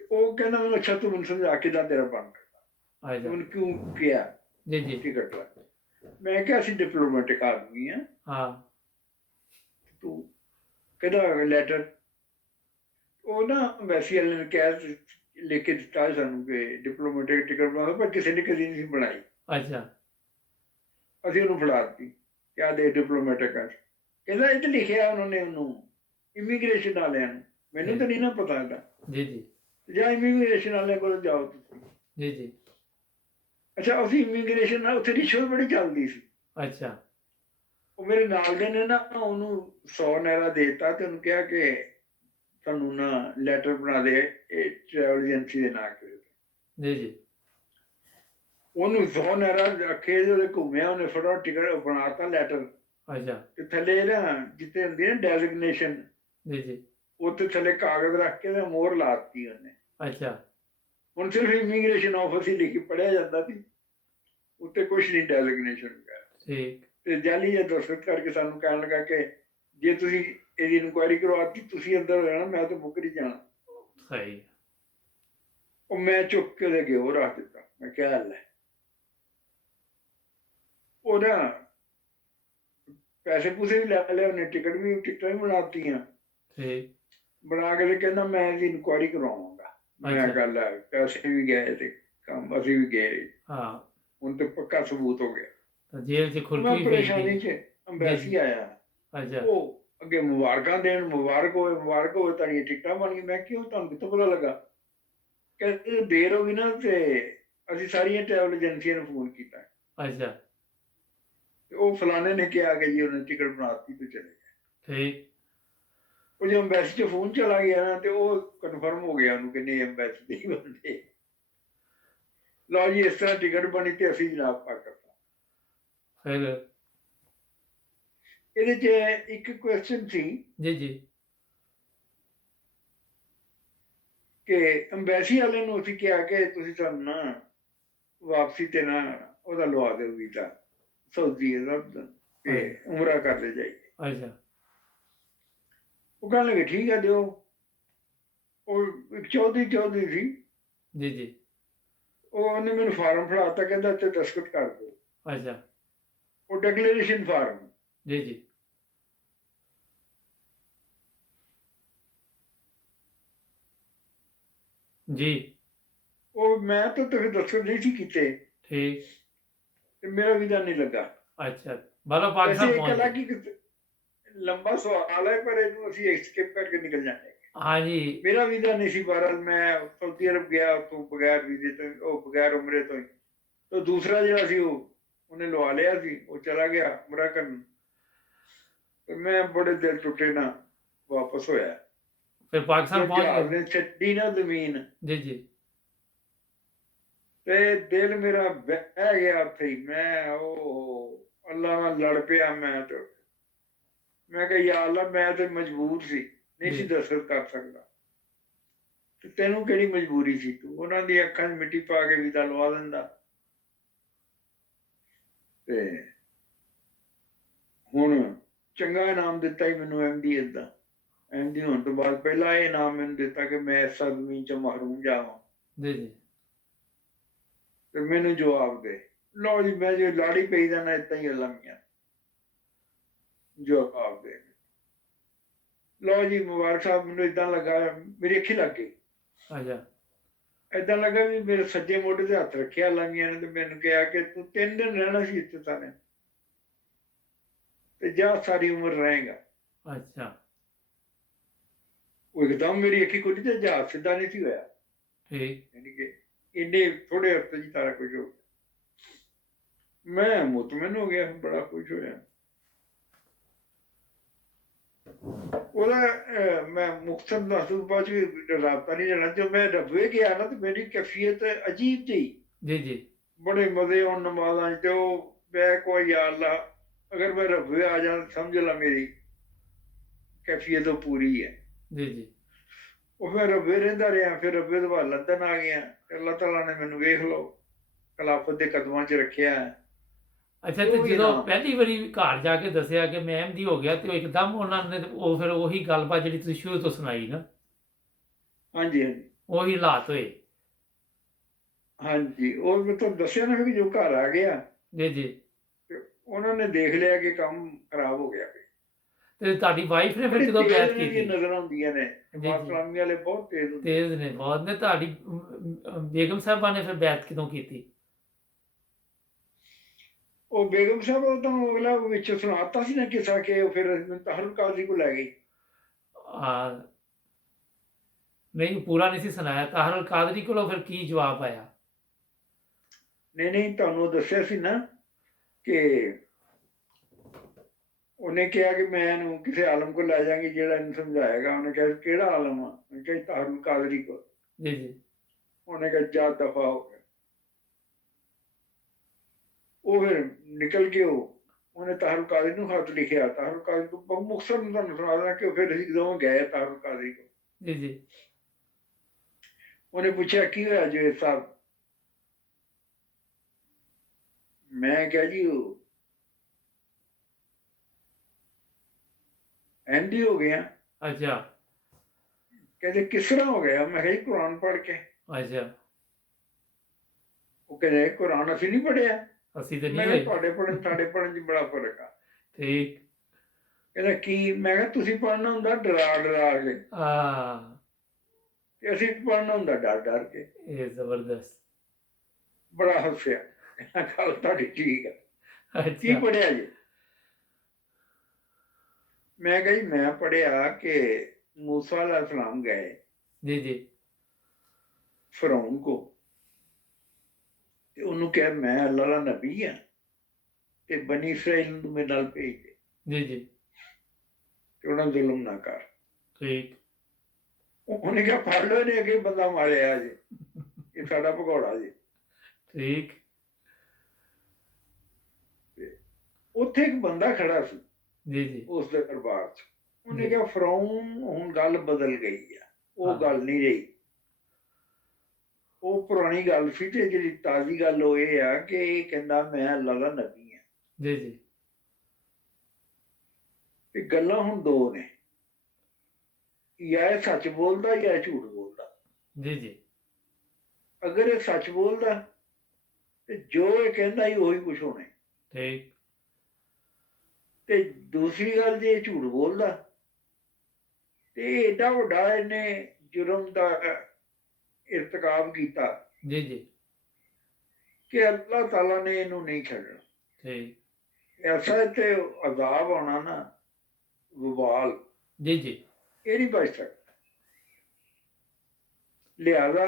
ਤੇ ਉਹ ਕਹਿੰਦਾ ਮੈਨੂੰ ਅੱਛਾ ਤੂੰ ਮੈਨੂੰ ਸਮਝਾ ਕਿੱਦਾਂ ਤੇਰਾ ਬਣ ਸਕਦਾ, अच्छा, ਮੈਨੂੰ ਕਿਉਂ ਕਿਹਾ जी, जी, ਟਿਕਟ ਦਾ। ਮੈਂ ਕਿਹਾ ਅਸੀਂ ਡਿਪਲੋਮੈਟਿਕ ਆਦਮੀ ਆ, हाँ, ਤੂੰ ਕਹਿੰਦਾ ਲੈਟਰ। ਉਹ ਨਾ ਅੰਬੈਸੀ ਵਾਲੇ ਨੇ ਕਿਹਾ ਲਿਖ ਕੇ ਦਿੱਤਾ ਸਾਨੂੰ ਕਿ ਡਿਪਲੋਮੈਟਿਕ ਟਿਕਟ ਬਣਾਓ, ਪਰ ਕਿਸੇ ਨੇ ਕਦੀ ਨਹੀਂ ਬਣਾਈ। अच्छा, ਅਸੀਂ ਉਹਨੂੰ ਫੜਾ ਦਿੱਤੀ, ਕਿਆ ਦੇ ਡਿਪਲੋਮੈਟਿਕ ਆ। ਕਹਿੰਦਾ ਇਹ 'ਚ ਲਿਖਿਆ ਉਹਨਾਂ ਨੇ, ਉਹਨੂੰ ਇਮੀਗ੍ਰੇਸ਼ਨ ਵਾਲਿਆਂ ਨੂੰ, ਮੈਨੂੰ ਤਾਂ ਨਹੀਂ ਨਾ ਪਤਾ ਇਹਦਾ। जी, जी, ਜਾਂ ਇਮੀਗ੍ਰੇਸ਼ਨ ਵਾਲਿਆਂ ਕੋਲ ਜਾਓ ਤੁਸੀਂ। जी, जी, ਅੱਛਾ ਅਸੀਂ ਇਮੀਗ੍ਰੇਸ਼ਨ ਨਾਲ ਉੱਥੇ ਰਿਸ਼ਵਤ ਬੜੀ ਚੱਲਦੀ ਸੀ। अच्छा, ਉਹ ਮੇਰੇ ਨਾਲ ਦੇ ਨੇ ਨਾ ਉਹਨੂੰ 100 ਨਾਇਰਾ ਦੇ ਦਿੱਤਾ ਤੇ ਉਹਨੂੰ ਕਿਹਾ ਕਿ ਤੁਹਾਨੂੰ ਨਾ ਲੈਟਰ ਬਣਾ ਦੇ ਇਹ ਟਰੈਵਲ ਏਜੰਸੀ ਦੇ ਨਾਂ ਤੇ। जी, जी, ਉਹਨੂੰ 100 ਨਾਇਰਾ ਰੱਖੇ, ਉਹਦੇ ਘੁੰਮਿਆ, ਉਹਨੇ ਫਟਾਫਟ ਟਿਕਟ ਬਣਾਤਾ ਲੈਟਰ। अच्छा, ਤੇ ਥੱਲੇ ਨਾ ਜਿੱਥੇ ਹੁੰਦੀ ਨਾ ਡੈਜ਼ਿਗਨੇਸ਼ਨ, जी, जी, ਉੱਥੇ ਥੱਲੇ ਕਾਗਜ਼ ਰੱਖ ਕੇ ਤੇ ਮੋਹਰ ਲਾਤੀ ਉਹਨੇ। अच्छा, ਹੁਣ ਸਿਰਫ ਇਮੀਗ੍ਰੇਸ਼ਨ ਆਫਿਸ ਹੀ ਲਿਖੀ ਪੜਿਆ ਜਾਂਦਾ ਸੀ, ਉੱਤੇ ਕੁਛ ਨਹੀਂ ਡੈਜ਼ਿਗਨੇਸ਼ਨ ਵਗੈਰਾ। ठीक, ਤੇ ਜਾਲੀ ਜਾਂ ਦਸਤਖਤ ਕਰਕੇ ਸਾਨੂੰ ਕਹਿਣ ਲੱਗਾ ਕਿ ਜੇ ਤੁਸੀਂ ਇਹਦੀ ਇਨਕੁਆਇਰੀ ਕਰਵਾਤੀ ਤੁਸੀਂ ਅੰਦਰ ਹੋ ਜਾਣਾ, ਮੈਂ ਤਾਂ ਮੁੱਕਰ ਹੀ ਜਾਣਾ। सही, ਉਹ ਮੈਂ ਚੁੱਕ ਕੇ ਉਹਦੇ ਅੱਗੇ ਉਹ ਰੱਖ ਦਿੱਤਾ। ਮੈਂ ਕਿਹਾ ਲੈ, ਉਹ ਨਾ ਪੈਸੇ ਪੂਸੇ ਵੀ ਲੈ ਲਏ ਉਹਨੇ, ਟਿਕਟਾਂ ਵੀ ਬਣਾਤੀਆਂ। ठीक, ਬਣਾ ਕੇ ਤੇ ਕਹਿੰਦਾ ਮੈਂ ਇਹਦੀ ਇਨਕੁਆਇਰੀ ਕਰਵਾਵਾਂਗਾ। ਮੈਂ अच्छा, ਗੱਲ ਹੈ, ਪੈਸੇ ਵੀ ਗਏ ਤੇ ਕੰਮ ਅਸੀਂ ਵੀ ਗਏ, हाँ, ਹੁਣ ਤੇ ਪੱਕਾ ਸਬੂਤ ਹੋ ਗਿਆ। तो जेल च खुरपी ਮੈਂ भी ਪਰੇਸ਼ਾਨੀ पेई 'ਚ ਅੰਬੈਸੀ ਆਇਆ, अच्छा, ਉਹ ਅੱਗੇ ਮੁਬਾਰਕਾਂ ਦੇਣ, ਮੁਬਾਰਕ ਹੋਏ ਤੁਹਾਡੀਆਂ ਟਿਕਟਾਂ ਬਣ ਗਈ। ਮੈਂ ਕਿਉਂ, ਤੁਹਾਨੂੰ ਕਿੱਥੋਂ ਪਤਾ ਲੱਗਾ? ਕਹਿੰਦੇ ਦੇਰ ਹੋ ਗਈ ਨਾ ਤੇ ਅਸੀਂ ਸਾਰੀਆਂ ਟਰੈਵਲ ਏਜੰਸੀਆਂ ਨੂੰ ਫੋਨ ਕੀਤਾ अच्छा, ਤੇ ਉਹ ਫਲਾਣੇ ਨੇ ਕਿਹਾ ਕਿ ਜੀ ਉਹਨੇ ਟਿਕਟ ਬਣਾਤੀ ਤੇ ਚਲੇ ਗਏ। ठीक, ਉਹ ਜੋ ਅੰਬੈਸੀ 'ਚ ਫੋਨ ਚਲਾ ਗਿਆ ਨਾ ਤੇ ਉਹ ਕਨਫਰਮ ਹੋ ਗਿਆ ਉਹਨੂੰ ਕਿ ਨਹੀਂ ਅੰਬੈਸੀ ਦੇ ਹੀ ਬੰਦੇ। ਲਓ ਜੀ ਇਸ ਤਰ੍ਹਾਂ ਟਿਕਟ ਬਣੀ ਤੇ ਅਸੀਂ ਜਨਾਬ ਪਾਕਿਸਤਾਨ। फिर, ਇਹਦੇ 'ਚ ਇੱਕ ਕੁਐਸਚਨ ਸੀ जी, जी, ਕਿ ਅੰਬੈਸੀ ਵਾਲੇ ਨੂੰ ਅਸੀਂ ਕਿਹਾ ਕਿ ਤੁਸੀਂ ਸਾਨੂੰ ਨਾ ਵਾਪਸੀ ਤੇ ਨਾ ਉਹਦਾ ਲਵਾ ਦਿਓ ਵੀਜ਼ਾ ਸਾਊਦੀ ਅਰਬ ਦਾ ਤੇ ਅੱਛਾ ਉਮਰਾ ਕਰ ਲੈ ਜਾਈਏ। ਅੱਛਾ ਉਹ ਕਹਿਣ ਲੱਗੇ ਠੀਕ ਹੈ ਦਿਓ। ਉਹ ਇੱਕ ਚੌਧਰੀ ਸੀ, ਜੀ ਜੀ ਉਹਨੇ ਮੈਨੂੰ ਫਾਰਮ ਫੜਾਤਾ, ਕਹਿੰਦਾ ਇੱਥੇ ਦਸਤਖਤ ਕਰ ਦਿਓ। ਅੱਛਾ ਉਹ ਡਿਕਲੇਰੇਸ਼ਨ ਫਾਰਮ। ਜੀ ਜੀ ਜੀ ਉਹ ਮੈਂ ਤਾਂ ਫਿਰ ਦਸਤਖਤ ਨਹੀਂ ਸੀ ਕੀਤੇ ਠੀਕ ਤੇ ਮੇਰਾ ਵੀਜ਼ਾ ਨਹੀਂ ਲੱਗਾ। ਅੱਛਾ ਮਤਲਬ ਵੈਸੇ ਪਾਕਿਸਤਾਨ ਇੱਕ ਪਹੁੰਚ ਅਲੱਗ ਗਏ। ਹੀ ਲੰਬਾ ਸਵਾਲ ਹੈ, ਪਰ ਇਹਨੂੰ ਅਸੀਂ ਸਕਿਪ ਕਰਕੇ ਨਿਕਲ ਜਾਂਦੇ। ਹਾਂਜੀ ਮੇਰਾ ਵੀਜ਼ਾ ਨਹੀਂ ਸੀ, ਬਹਰਹਾਲ ਮੈਂ ਸਾਊਦੀ ਅਰਬ ਗਿਆ ਉੱਥੋਂ ਬਗੈਰ ਵੀਜ਼ੇ ਤੋਂ, ਉਹ ਬਗੈਰ ਉਮਰੇ ਤੋਂ ਹੀ। ਤਾਂ ਦੂਸਰਾ ਜਿਹੜਾ ਸੀ ਉਹ ਉਹਨੇ ਲਵਾ ਲਿਆ ਸੀ, ਉਹ ਚਲਾ ਗਿਆ ਉਮਰਾ ਕਰਨ। ਤੇ ਮੈਂ ਬੜੇ ਦਿਲ ਟੁੱਟੇ ਨਾਲ ਵਾਪਸ ਹੋਇਆ। ਫਿਰ ਪਾਕਿਸਤਾਨ ਜਦ ਪਹੁੰਚ ਜਹਾਜ਼ ਗਏ। ਨੇ ਛੱਡੀ ਨਾ ਜ਼ਮੀਨ, ਜੀ ਜੀ ਤੇ ਦਿਲ ਮੇਰਾ ਬਹਿ ਗਿਆ ਉੱਥੇ ਹੀ। ਮੈਂ ਉਹ ਅੱਲਾ ਨਾਲ ਲੜ ਪਿਆ। ਮੈਂ ਕਿਹਾ ਯਾ ਅੱਲਾ, ਮੈਂ ਤੇ ਮਜਬੂਰ ਸੀ, ਨਹੀਂ ਸੀ ਜੀ ਦਸਤਖਤ ਕਰ ਸਕਦਾ। ਤੇ ਤੈਨੂੰ ਕਿਹੜੀ ਮਜਬੂਰੀ ਸੀ? ਤੂੰ ਉਹਨਾਂ ਦੀ ਅੱਖਾਂ 'ਚ ਮਿੱਟੀ ਪਾ ਕੇ ਵੀਜ਼ਾ ਲਵਾ ਦਿੰਦਾ। ਤੇ ਹੁਣ ਚੰਗਾ ਇਨਾਮ ਦਿੱਤਾ ਹੀ ਮੈਨੂੰ MDS ਦਾ। MD ਹੋਣ ਤੋਂ ਬਾਅਦ ਪਹਿਲਾ ਇਹ ਇਨਾਮ ਮੈਨੂੰ ਦਿੱਤਾ ਕਿ ਮੈਂ ਇਸ ਜ਼ਮੀਨ 'ਚੋਂ ਮਹਰੂਮ ਜਾਵਾਂ ਜੀ ਜੀ ਤੇ ਮੈਨੂੰ ਜਵਾਬ ਦੇ। ਲਓ ਜੀ, ਮੈਂ ਜੇ ਲਾੜੀ ਪਈ ਜਾਣਾ ਏਦਾਂ ਹੀ ਅੱਲਾ ਮੀਆਂ ਜਵਾਬ ਦੇ। ਲਓ ਜੀ ਮੁਬਾਰਕ ਸਾਹਿਬ, ਮੈਨੂੰ ਏਦਾਂ ਲੱਗਾ, ਮੇਰੀ ਅੱਖੀ ਲੱਗ ਗਈ। ਅੱਛਾ ਏਦਾਂ ਲੱਗਾ ਵੀ ਮੇਰੇ ਸੱਜੇ ਮੋਢੇ ਤੇ ਹੱਥ ਰੱਖਿਆ ਅੱਲਾ ਮੀਆਂ ਨੇ ਤੇ ਮੈਨੂੰ ਕਿਹਾ ਕਿ ਤੂੰ 3 ਦਿਨ ਰਹਿਣਾ ਸੀ ਇੱਥੇ ਸਾਨੇ, ਤੇ ਜਾ ਸਾਰੀ ਉਮਰ ਰਹੇਗਾ। ਅੱਛਾ ਉਹ ਇੱਕਦਮ ਮੇਰੀ ਅੱਖੀ ਖੁੱਲੀ ਤੇ ਜਹਾਜ਼ ਸਿੱਧਾ ਨਹੀਂ ਸੀ ਹੋਇਆ। ਠੀਕ ਯਾਨੀ ਕਿ ਇੰਨੇ ਥੋੜੇ ਹਫ਼ਤੇ 'ਚ ਸਾਰਾ ਕੁਝ ਹੋ ਗਿਆ। ਮੈਂ ਮੁਤਮਿਨ ਹੋ ਗਿਆ, ਬੜਾ ਖੁਸ਼ ਹੋਇਆ। ਉਹਦਾ ਮੈਂ ਮੁਖਤਸਰ ਦੱਸ ਦੂੰ, ਬਾਅਦ 'ਚ ਵੀ ਰਾਬਤਾ ਨਹੀਂ ਜਾਣਾ। ਜਦੋਂ ਮੈਂ ਰਬਵੇ ਗਿਆ ਨਾ ਤੇ ਮੇਰੀ ਕੈਫੀਅਤ ਅਜੀਬ ਜਿਹੀ, ਜੀ ਜੀ ਬੜੇ ਮਜ਼ੇ ਆਉਣ ਨਮਾਜ਼ਾਂ 'ਚ। ਤੇ ਉਹ ਮੈਂ ਕੋਈ ਯਾ ਅੱਲਾ, ਅਗਰ ਮੈਂ ਰਬਵੇ ਆ ਜਾਣਾ ਸਮਝ ਲਾ ਮੇਰੀ ਕੈਫੀਅਤ ਉਹ ਪੂਰੀ ਹੈ। ਜੀ ਜੀ ਉਹ ਫਿਰ ਰੱਬੇ ਰਹਿੰਦਾ ਰਿਹਾ। ਫਿਰ ਰੱਬੇ ਤੋਂ ਬਾਅਦ ਲੰਦਨ ਆ ਗਿਆ ਤੇ ਅੱਲਾਹ ਤਾਲਾ ਨੇ ਮੈਨੂੰ ਵੇਖ ਲਓ ਖਿਲਾਫਤ ਦੇ ਕਦਮਾਂ 'ਚ ਰੱਖਿਆ। ਅੱਛਾ ਤੇ ਉਹ ਹੀ ਜਦੋਂ ਨਾ ਪਹਿਲੀ ਵਾਰੀ ਘਰ ਜਾ ਕੇ ਦੱਸਿਆ ਕਿ ਮੈਂ ਅਹਿਮਦੀ ਹੋ ਗਿਆ ਤੇ ਉਹ ਇੱਕਦਮ ਉਹਨਾਂ ਨੇ ਉਹ ਫਿਰ ਉਹੀ ਗੱਲਬਾਤ ਜਿਹੜੀ ਤੁਸੀਂ ਸ਼ੁਰੂ ਤੋਂ ਸੁਣਾਈ ਨਾ, ਹਾਂਜੀ ਹਾਂਜੀ ਉਹੀ ਹਾਲਾਤ ਹੋਏ। ਹਾਂਜੀ। ਉਹ ਮੈਂ ਤੁਹਾਨੂੰ ਦੱਸਿਆ ਨਾ ਕਿ ਜੋ ਘਰ ਆ ਗਿਆ ਜੀ ਜੀ ਤੇ ਉਹਨਾਂ ਨੇ ਦੇਖ ਲਿਆ ਕਿ ਕੰਮ ਖਰਾਬ ਹੋ ਗਿਆ। ਤੇ ਤੁਹਾਡੀ ਵਾਈਫ ਨੇ ਫਿਰ ਬੜੀ ਕਿਦੋਂ ਤੇਜ਼ ਬੈਠ ਇਹਨਾਂ ਦੀਆਂ ਕੀਤੀ? ਨਜ਼ਰਾਂ ਹੁੰਦੀਆਂ ਨੇ, ਜੀ ਜਮਾਤ ਜੀ ਇਸਲਾਮੀ ਵਾਲੇ ਬਹੁਤ ਤੇਜ਼ ਹੁੰਦੇ। ਤੇਜ਼ ਨੇ ਬਹੁਤ ਨੇ। ਤੁਹਾਡੀ ਬੇਗਮ ਸਾਹਿਬਾ ਨੇ ਫਿਰ ਬੈਠ ਕਿਦੋਂ ਕੀਤੀ? ਉਹ ਬੇਗਮ ਸਾਹਿਬ ਉਹ ਤਾਂ ਅਗਲਾ ਵਿੱਚ ਸੁਣਾਤਾ ਸੀ ਨਾ ਕਿਸਾ ਕਿ ਉਹ ਫਿਰ ਤਾਹਰ ਕਾਜ਼ੀ ਕੋ ਲੈ ਗਈ। ਆ ਨਹੀਂ ਪੂਰਾ ਨਹੀਂ ਸੀ ਸੁਣਾਇਆ। ਤਾਹਰ ਕਾਦਰੀ ਕੋਲੋਂ ਫਿਰ ਕੀ ਜਵਾਬ ਆਇਆ? ਨਹੀਂ ਤੁਹਾਨੂੰ ਦੱਸਿਆ ਸੀ ਨਾ ਕਿ ਉਹਨੇ ਕਿਹਾ ਕਿ ਮੈਂ ਇਹਨੂੰ ਕਿਸੇ ਆਲਮ ਕੋ ਲੈ ਜਾਵਾਂਗੀ ਜਿਹੜਾ ਇਹਨੂੰ ਸਮਝਾਏਗਾ। ਉਹਨੇ ਕਿਹਾ ਕਿਹੜਾ ਆਲਮ ਆ? ਉਹਨੇ ਕਿਹਾ ਤਾਹਰ ਕਾਦਰੀ ਕੋ। ਜੀ ਜੀ ਉਹਨੇ ਕਿਹਾ ਜਾ ਦਫਾ ਹੋ ਗਿਆ। ਉਹ ਫਿਰ ਨਿਕਲ ਕੇ ਉਹਨੇ ਤਾਹਰ ਕਾਦਰੀ ਨੂੰ ਖਤ ਲਿਖਿਆ। ਤਾਹਰ ਕਾਦਰੀ ਤੋਂ ਮੁਖਤਸਰ ਨੂੰ ਤੁਹਾਨੂੰ ਸੁਣਾ ਦੇਣਾ ਕਿ ਫਿਰ ਅਸੀਂ ਦੋਵੇਂ ਗਏ ਤਾਹਰ ਕਾਦਰੀ ਕੋ। ਜੀ ਜੀ ਉਹਨੇ ਪੁੱਛਿਆ ਕੀ ਹੋਇਆ ਜਵੇਦ ਸਾਹਿਬ? ਮੈਂ ਕਿਹਾ ਜੀ ਉਹ ਐਂਡੀ ਹੋ ਗਿਆ। ਅੱਛਾ ਕਹਿੰਦੇ ਕਿਸ ਤਰ੍ਹਾਂ ਹੋ ਗਿਆ? ਮੈਂ ਕਿਹਾ ਜੀ ਕੁਰਾਨ ਪੜ੍ਹ ਕੇ। ਅੱਛਾ ਉਹ ਕਹਿੰਦੇ ਕੁਰਾਨ ਅਸੀਂ ਨਹੀਂ ਪੜ੍ਹਿਆ। ਅਸੀਂ ਤੇ ਮੈਂ ਨਹੀਂ ਕਿਹਾ ਹੋਏ। ਤੁਹਾਡੇ ਪੜ੍ਹਨ ਸਾਡੇ ਪੜ੍ਹਨ 'ਚ ਬੜਾ ਫਰਕ ਆ। ਠੀਕ ਕਹਿੰਦਾ ਕੀ? ਮੈਂ ਕਿਹਾ ਤੁਸੀਂ ਪੜ੍ਹਨਾ ਹੁੰਦਾ ਡਰਾ ਕੇ ਆ ਤੇ ਅਸੀਂ ਪੜ੍ਹਨਾ ਹੁੰਦਾ ਡਰ ਕੇ। ਇਹ ਜ਼ਬਰਦਸਤ। ਬੜਾ ਹੱਸਿਆ। ਗੱਲ ਤੁਹਾਡੀ ਠੀਕ ਆ। ਕੀ ਅੱਛਾ ਪੜ੍ਹਿਆ ਜੀ? ਮੈਂ ਕਿਹਾ ਜੀ ਮੈਂ ਪੜ੍ਹਿਆ ਕਿ मूसा अलैहिस्सलाम गए जी जी फिरौन को ਤੇ ਉਹਨੂੰ ਕਿਹਾ ਮੈਂ ਅੱਲਾ ਦਾ ਨਬੀ ਆ ਤੇ ਬਨੀ ਇਸਰਾਈਲ ਨੂੰ ਮੇਰੇ ਨਾਲ ਭੇਜ ਦੇ जी जी ਤੇ ਉਹਨਾਂ ਜ਼ੁਲਮ ਨਾ ਕਰ। ठीक ਉਹਨੇ ਕਿਹਾ ਫੜ ਲਓ ਇਹਨੇ ਅੱਗੇ ਬੰਦਾ ਮਾਰਿਆ ਜੀ, ਇਹ ਸਾਡਾ ਭਗੌੜਾ ਜੀ। ठीक ਉੱਥੇ ਇੱਕ ਬੰਦਾ ਖੜਾ ਸੀ जी जी ਉਸ ਦੇ ਦਰਬਾਰ 'ਚ। ਉਹਨੇ ਜੀ। ਕਿਹਾ ਫਰੌਨ ਹੁਣ ਗੱਲ ਬਦਲ ਗਈ ਆ, ਉਹ ਹਾਂ। ਗੱਲ ਨਹੀਂ ਰਹੀ। ਉਹ ਪੁਰਾਣੀ ਗੱਲ ਸੀ ਤੇ ਜਿਹੜੀ ਤਾਜ਼ੀ ਗੱਲ ਉਹ ਇਹ ਆ ਕਿ ਇਹ ਕਹਿੰਦਾ ਮੈਂ ਅੱਲਾ ਦਾ ਨਬੀ ਹਾਂ। ਜੀ ਜੀ ਤੇ ਗੱਲਾਂ ਹੁਣ ਦੋ ਨੇ, ਜਾਂ ਇਹ ਸੱਚ ਬੋਲਦਾ ਜਾਂ ਇਹ ਝੂਠ ਬੋਲਦਾ। ਜੀ ਜੀ ਅਗਰ ਇਹ ਸੱਚ ਬੋਲਦਾ ਤੇ ਜੋ ਇਹ ਕਹਿੰਦਾ ਹੀ ਉਹੀ ਕੁਛ ਹੋਣਾ। ਠੀਕ ਤੇ ਦੂਸਰੀ ਗੱਲ, ਜੇ ਇਹ ਝੂਠ ਬੋਲਦਾ ਤੇ ਏਡਾ ਵੱਡਾ ਇਹਨੇ ਜੁਰਮ ਦਾ ਇਰਤਕਾਬ ਕੀਤਾ ਜੀ ਜੀ ਕਿ ਅੱਲਾਹ ਤਾਲਾ ਨੇ ਇਹਨੂੰ ਨਹੀਂ ਛੱਡਣਾ। ਠੀਕ ਐਸਾ ਤੇ ਅਜ਼ਾਬ ਆਉਣਾ ਨਾ, ਵਬਾਲ, ਜੀ ਜੀ ਇਹ ਨਹੀਂ ਬਚ ਸਕਦਾ। ਲਿਹਾਜ਼ਾ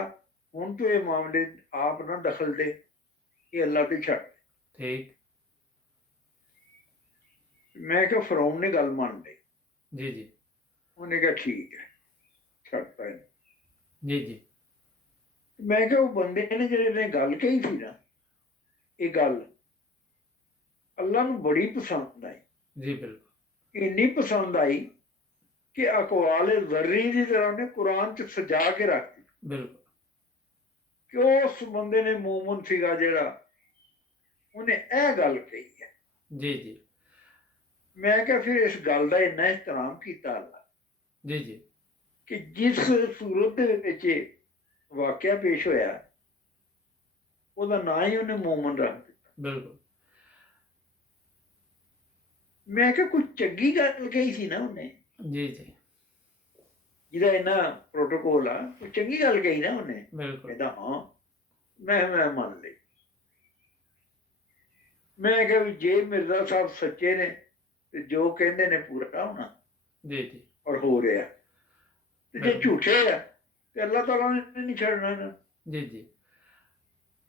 ਹੁਣ ਤੂੰ ਇਹ ਮਾਮਲੇ ਆਪ ਨਾ ਦਖਲ ਦੇ, ਇਹ ਅੱਲਾਹ ਤੇ ਛੱਡ। ਠੀਕ ਮੈਂ ਕਿਹਾ ਫਰੌਨ ਨੇ ਗੱਲ ਮੰਨ ਲਈ। ਜੀ ਜੀ ਉਹਨੇ ਕਿਹਾ ਠੀਕ ਹੈ, ਛੱਡਤਾ ਇਹਨੂੰ। ਜੀ ਜੀ ਮੈਂ ਕਿਹਾ ਉਹ ਬੰਦੇ ਨੇ ਜਿਹੜੇ ਨੇ ਗੱਲ ਕਹੀ ਸੀ ਨਾ, ਇਹ ਗੱਲ ਅੱਲਾਹ ਨੂੰ ਬੜੀ ਪਸੰਦ ਆਈ। ਜੀ ਬਿਲਕੁਲ ਇੰਨੀ ਪਸੰਦ ਆਈ ਕਿ ਅਕਵਾਲ ਜ਼ਰਰੀ ਦੀ ਤਰ੍ਹਾਂ ਨੇ ਕੁਰਾਨ ਚ ਸਜਾ ਕੇ ਰੱਖਤੀ ਬਿਲਕੁਲ ਕਿ ਉਸ ਬੰਦੇ ਨੇ ਮੂਮਨ ਸੀਗਾ ਜਿਹੜਾ ਉਹਨੇ ਇਹ ਗੱਲ ਕਹੀ ਹੈ। ਜੀ ਜੀ ਮੈਂ ਕਿਹਾ ਫਿਰ ਇਸ ਗੱਲ ਦਾ ਇੰਨਾ ਇhtਰਾਮ ਕੀਤਾ ਅੱਲਾ ਜੀ ਜੀ ਕਿ ਜਿਸ ਸੂਰਤ ਦੇ ਵਿੱਚ ਵਾਕਿਆ ਪੇਸ਼ ਹੋਇਆ ਉਹਦਾ ਨਾਂ ਹੀ ਉਹਨੇ ਮੂਮਨ ਰੱਖ ਦਿੱਤਾ। ਬਿਲਕੁਲ ਮੈਂ ਕਿਹਾ ਕੋਈ ਚੰਗੀ ਗੱਲ ਕਹੀ ਸੀ ਨਾ ਉਹਨੇ, ਜੀ ਜੀ ਜਿਹਦਾ ਇੰਨਾ ਪ੍ਰੋਟੋਕੋਲ ਆ, ਕੋਈ ਚੰਗੀ ਗੱਲ ਕਹੀ ਨਾ ਉਹਨੇ। ਬਿਲਕੁਲ ਕਹਿੰਦਾ ਹਾਂ, ਮੈਂ ਮੰਨ ਲਈ। ਮੈਂ ਕਿਹਾ ਵੀ ਜੇ ਮਿਰਜ਼ਾ ਸਾਹਿਬ ਸੱਚੇ ਨੇ ਤੇ ਜੋ ਕਹਿੰਦੇ ਨੇ ਪੂਰਾ ਹੋਣਾ, ਜੀ ਜੀ ਔਰ ਹੋ ਰਿਹਾ। ਤੇ ਜੇ ਝੂਠੇ ਆ ਤੇ ਅੱਲਾਹ ਤਾਲਾ ਨੇ ਨਹੀਂ ਛੱਡਣਾ ਨਾ। ਜੀ ਜੀ